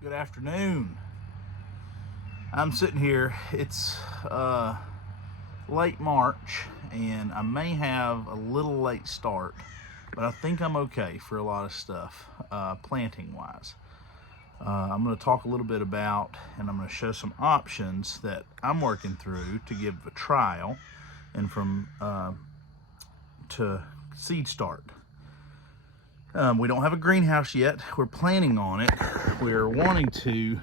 Good afternoon. I'm sitting here. It's late March and I may have a little late start, but I think I'm okay for a lot of stuff planting wise. I'm going to talk a little bit about, and I'm going to show some options that I'm working through to give a trial and from to seed start. We don't have a greenhouse yet. We're planning on it. We're wanting to,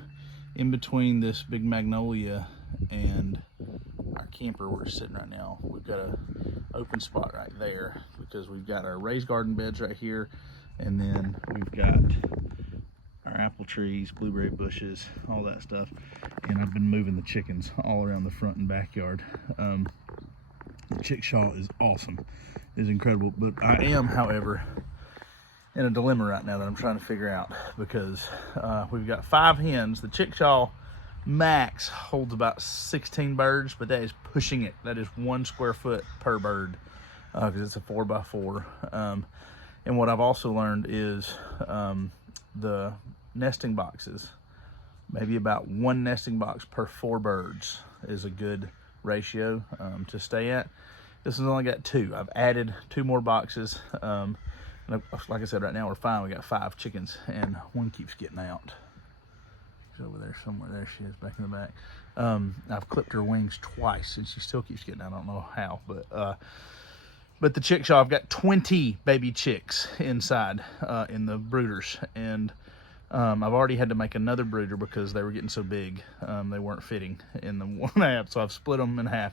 in between this big magnolia and our camper where we're sitting right now, we've got an open spot right there because we've got our raised garden beds right here, and then we've got our apple trees, blueberry bushes, all that stuff. And I've been moving the chickens all around the front and backyard. The chickshaw is awesome. It is incredible. But I am, however, in a dilemma right now that I'm trying to figure out because we've got 5 hens. The chickshaw max holds about 16 birds, but that is pushing it. That is 1 square foot per bird because it's a 4x4. And what I've also learned is the nesting boxes, maybe about 1 nesting box per 4 birds is a good ratio to stay at. This has only got 2. I've added 2 more boxes. Like I said, right now we're fine. We got 5 chickens and 1 keeps getting out. She's over there somewhere. There she is, back in the back. I've clipped her wings twice and she still keeps getting out. I don't know how, but the chickshaw, I've got 20 baby chicks inside in the brooders, and I've already had to make another brooder because they were getting so big. They weren't fitting in the one I have, so I've split them in half.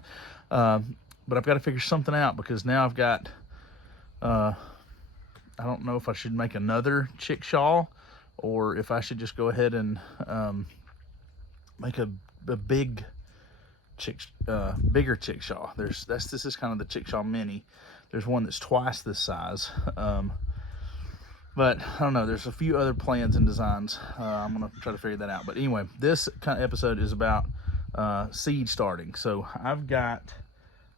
But I've got to figure something out because now I've got I don't know if I should make another chickshaw or if I should just go ahead and make a big bigger chickshaw. This is kind of the chickshaw mini. There's one that's twice this size. But I don't know, there's a few other plans and designs. I'm gonna try to figure that out. But anyway, this kind of episode is about seed starting. So I've got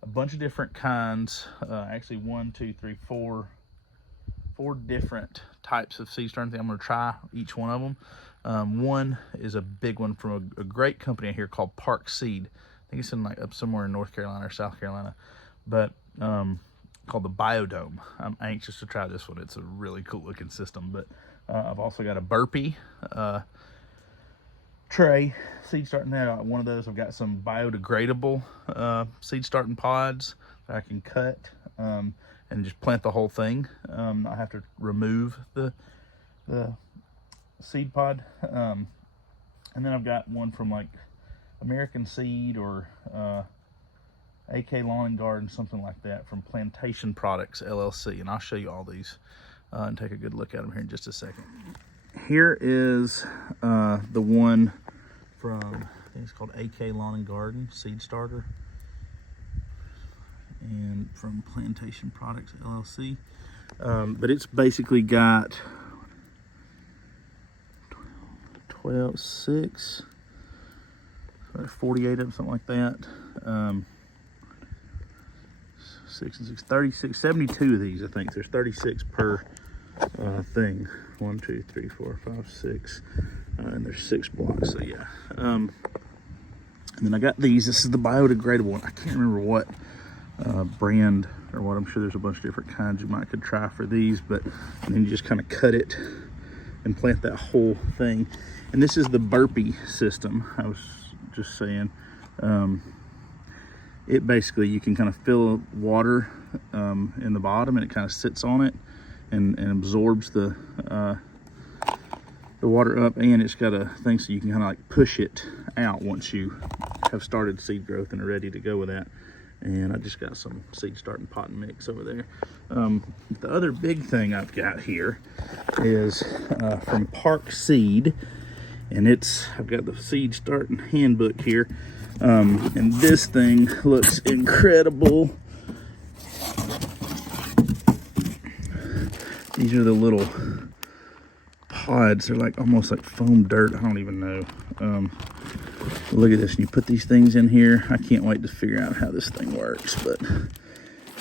a bunch of different kinds, actually 4 different types of seed starting. I'm going to try each one of them. One is a big one from a great company out here called Park Seed. I think it's in like up somewhere in North Carolina or South Carolina, but called the Biodome. I'm anxious to try this one. It's a really cool looking system. But I've also got a burpee tray seed starting there. One of those, I've got some biodegradable seed starting pods that I can cut and just plant the whole thing. I have to remove the seed pod. And then I've got one from like American Seed or AK Lawn and Garden, something like that, from Plantation Products LLC. And I'll show you all these and take a good look at them here in just a second. Here is the one from, I think it's called AK Lawn and Garden Seed Starter, and from Plantation Products LLC. But it's basically got 6, 48 of them, something like that. 6 and 6, 36, 72 of these, I think. There's 36 per thing. 1, 2, 3, 4, 5, 6, and there's 6 blocks. So yeah. And then I got these. This is the biodegradable one. I can't remember what brand or what. I'm sure there's a bunch of different kinds you could try for these, but and then you just kind of cut it and plant that whole thing. And this is the burpee system. I was just saying, it basically, you can kind of fill water in the bottom and it kind of sits on it and absorbs the water up, and it's got a thing so you can kind of like push it out once you have started seed growth and are ready to go with that. And I just got some seed starting pot and mix over there. The other big thing I've got here is from Park Seed, and I've got the seed starting handbook here. And this thing looks incredible. These are the little pods. They're like almost like foam dirt. I don't even know. Look at this. And you put these things in here. I can't wait to figure out how this thing works, but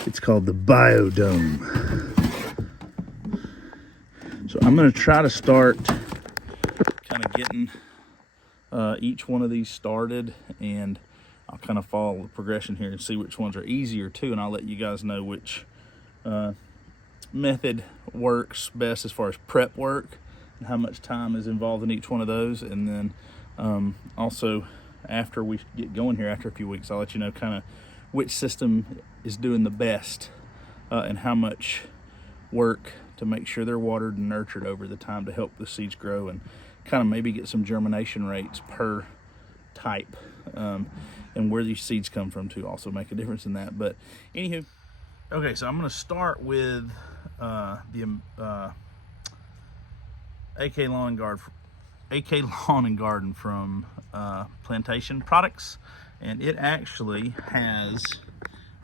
it's called the Biodome. So I'm going to try to start kind of getting each one of these started, and I'll kind of follow the progression here and see which ones are easier too, and I'll let you guys know which method works best as far as prep work and how much time is involved in each one of those. And then also after we get going here, after a few weeks, I'll let you know kind of which system is doing the best and how much work to make sure they're watered and nurtured over the time to help the seeds grow, and kind of maybe get some germination rates per type, and where these seeds come from to also make a difference in that. But anywho, okay, so I'm going to start with the AK Lawn and Garden from Plantation Products, and it actually has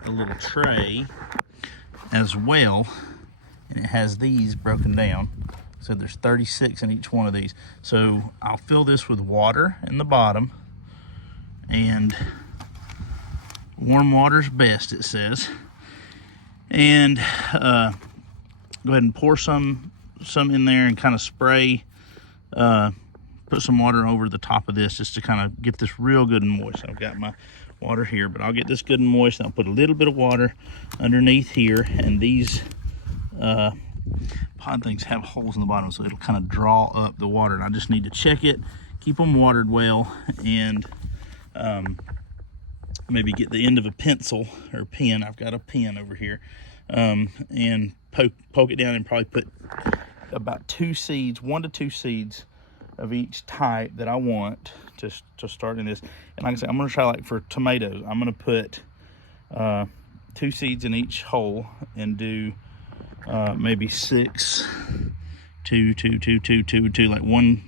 a little tray as well, and it has these broken down. So there's 36 in each one of these. So I'll fill this with water in the bottom, and warm water's best, it says. And go ahead and pour some in there and kind of spray, put some water over the top of this just to kind of get this real good and moist. I've got my water here, but I'll get this good and moist, and I'll put a little bit of water underneath here, and these pod things have holes in the bottom, so it'll kind of draw up the water, and I just need to check it, keep them watered well, and maybe get the end of a pencil or pen. I've got a pen over here, and poke it down and probably put about 2 seeds, 1 to 2 seeds of each type that I want to start in this. And like I said, I'm going to try, like for tomatoes, I'm going to put 2 seeds in each hole and do maybe 6, 2, like one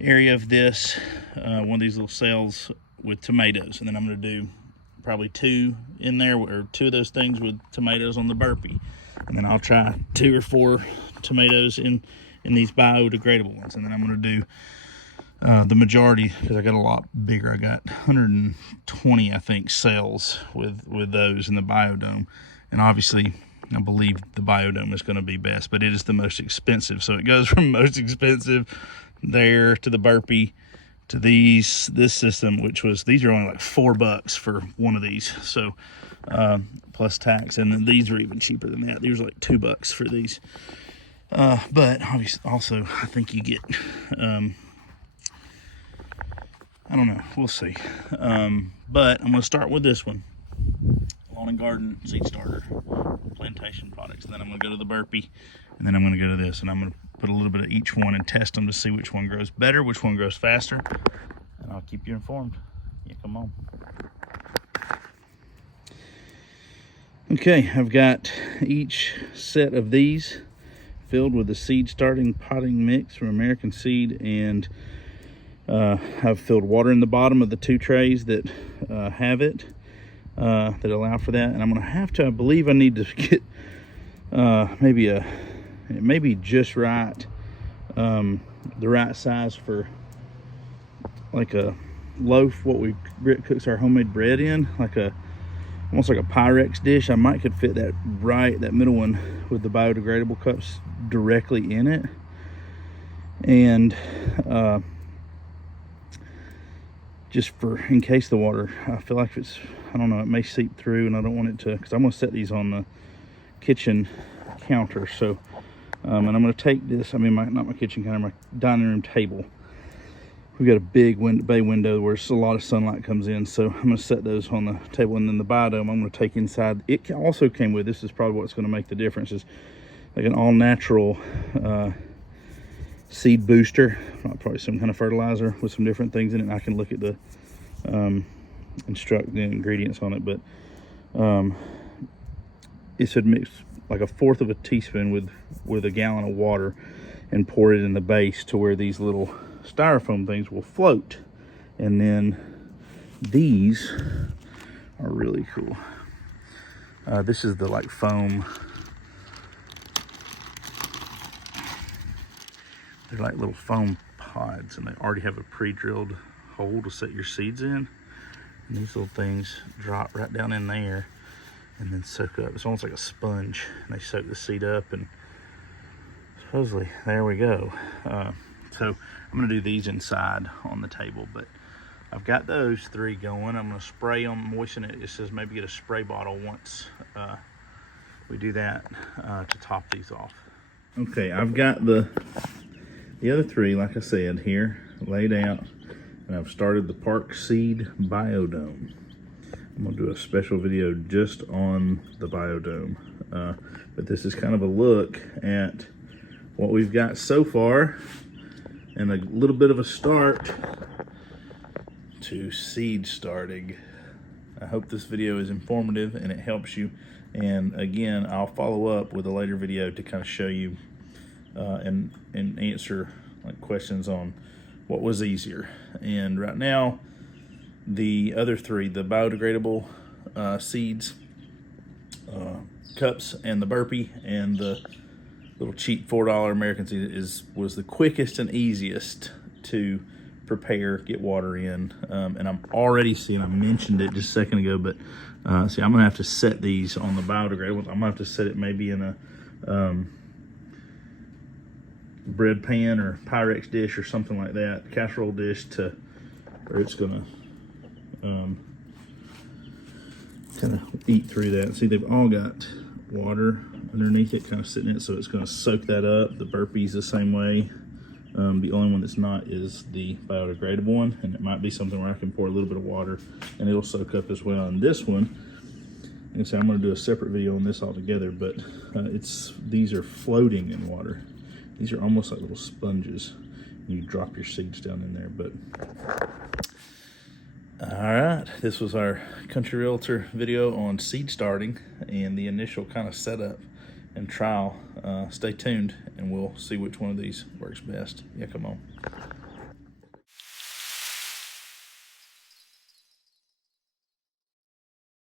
area of this, one of these little cells with tomatoes, and then I'm going to do probably 2 in there, or 2 of those things with tomatoes on the burpee, and then I'll try 2 or 4 tomatoes in these biodegradable ones, and then I'm going to do the majority, because I got a lot bigger. I got 120, I think, cells with those in the biodome, and obviously I believe the biodome is going to be best, but it is the most expensive. So it goes from most expensive there to the burpee to this system, which was, these are only like $4 for one of these, so plus tax, and then these are even cheaper than that. These are like $2 for these, but obviously also I think you get I don't know, we'll see. But I'm going to start with this one, Lawn and Garden Seed Starter, Plantation Products. And then I'm going to go to the burpee, and then I'm going to go to this, and I'm going to put a little bit of each one and test them to see which one grows better, which one grows faster, and I'll keep you informed. Yeah, come on. Okay, I've got each set of these filled with the seed starting potting mix from American Seed, and I've filled water in the bottom of the 2 trays that have it, that allow for that. And I'm going to have to, I believe I need to get maybe just right, the right size for like a loaf, what Britt cooks our homemade bread in, like almost like a Pyrex dish. I might could fit that middle one with the biodegradable cups directly in it. And just in case the water, I feel like I don't know, it may seep through, and I don't want it to, because I'm going to set these on the kitchen counter. So and I'm going to take this, not my kitchen counter, my dining room table. We've got a big bay window where a lot of sunlight comes in, so I'm going to set those on the table. And then the biodome I'm going to take inside. It also came with, this is probably what's going to make the difference, is like an all-natural seed booster, probably some kind of fertilizer with some different things in it. And I can look at the instruct the ingredients on it, but it said mix like 1/4 of a teaspoon with a gallon of water and pour it in the base to where these little styrofoam things will float. And then these are really cool. This is the like foam, they're like little foam pods, and they already have a pre-drilled hole to set your seeds in. And these little things drop right down in there and then soak up. It's almost like a sponge, and they soak the seed up and supposedly, there we go. So I'm gonna do these inside on the table, but I've got those 3 going. I'm gonna spray them, moisten it. It says maybe get a spray bottle once we do that to top these off. Okay, I've got the other 3, like I said, here laid out, and I've started the Park Seed Biodome. I'm gonna do a special video just on the biodome, but this is kind of a look at what we've got so far and a little bit of a start to seed starting. I hope this video is informative and it helps you. And again, I'll follow up with a later video to kind of show you and answer like questions on what was easier. And right now, the other 3, the biodegradable seeds, cups, and the burpee, and the little cheap $4 American seed was the quickest and easiest to prepare, get water in. And I'm already seeing, I mentioned it just a second ago, but see, I'm gonna have to set these on the biodegradable. I'm gonna have to set it maybe in a bread pan or Pyrex dish or something like that, casserole dish, or it's gonna kind of eat through that. See, they've all got water underneath it, kind of sitting in it, so it's going to soak that up. The burpee's the same way. The only one that's not is the biodegradable one, and it might be something where I can pour a little bit of water and it'll soak up as well. And this one, like I said, I'm going to do a separate video on this altogether, but these are floating in water. These are almost like little sponges. You drop your seeds down in there, but all right, this was our Country Realtor video on seed starting and the initial kind of setup and trial. Stay tuned and we'll see which one of these works best. Yeah, come on.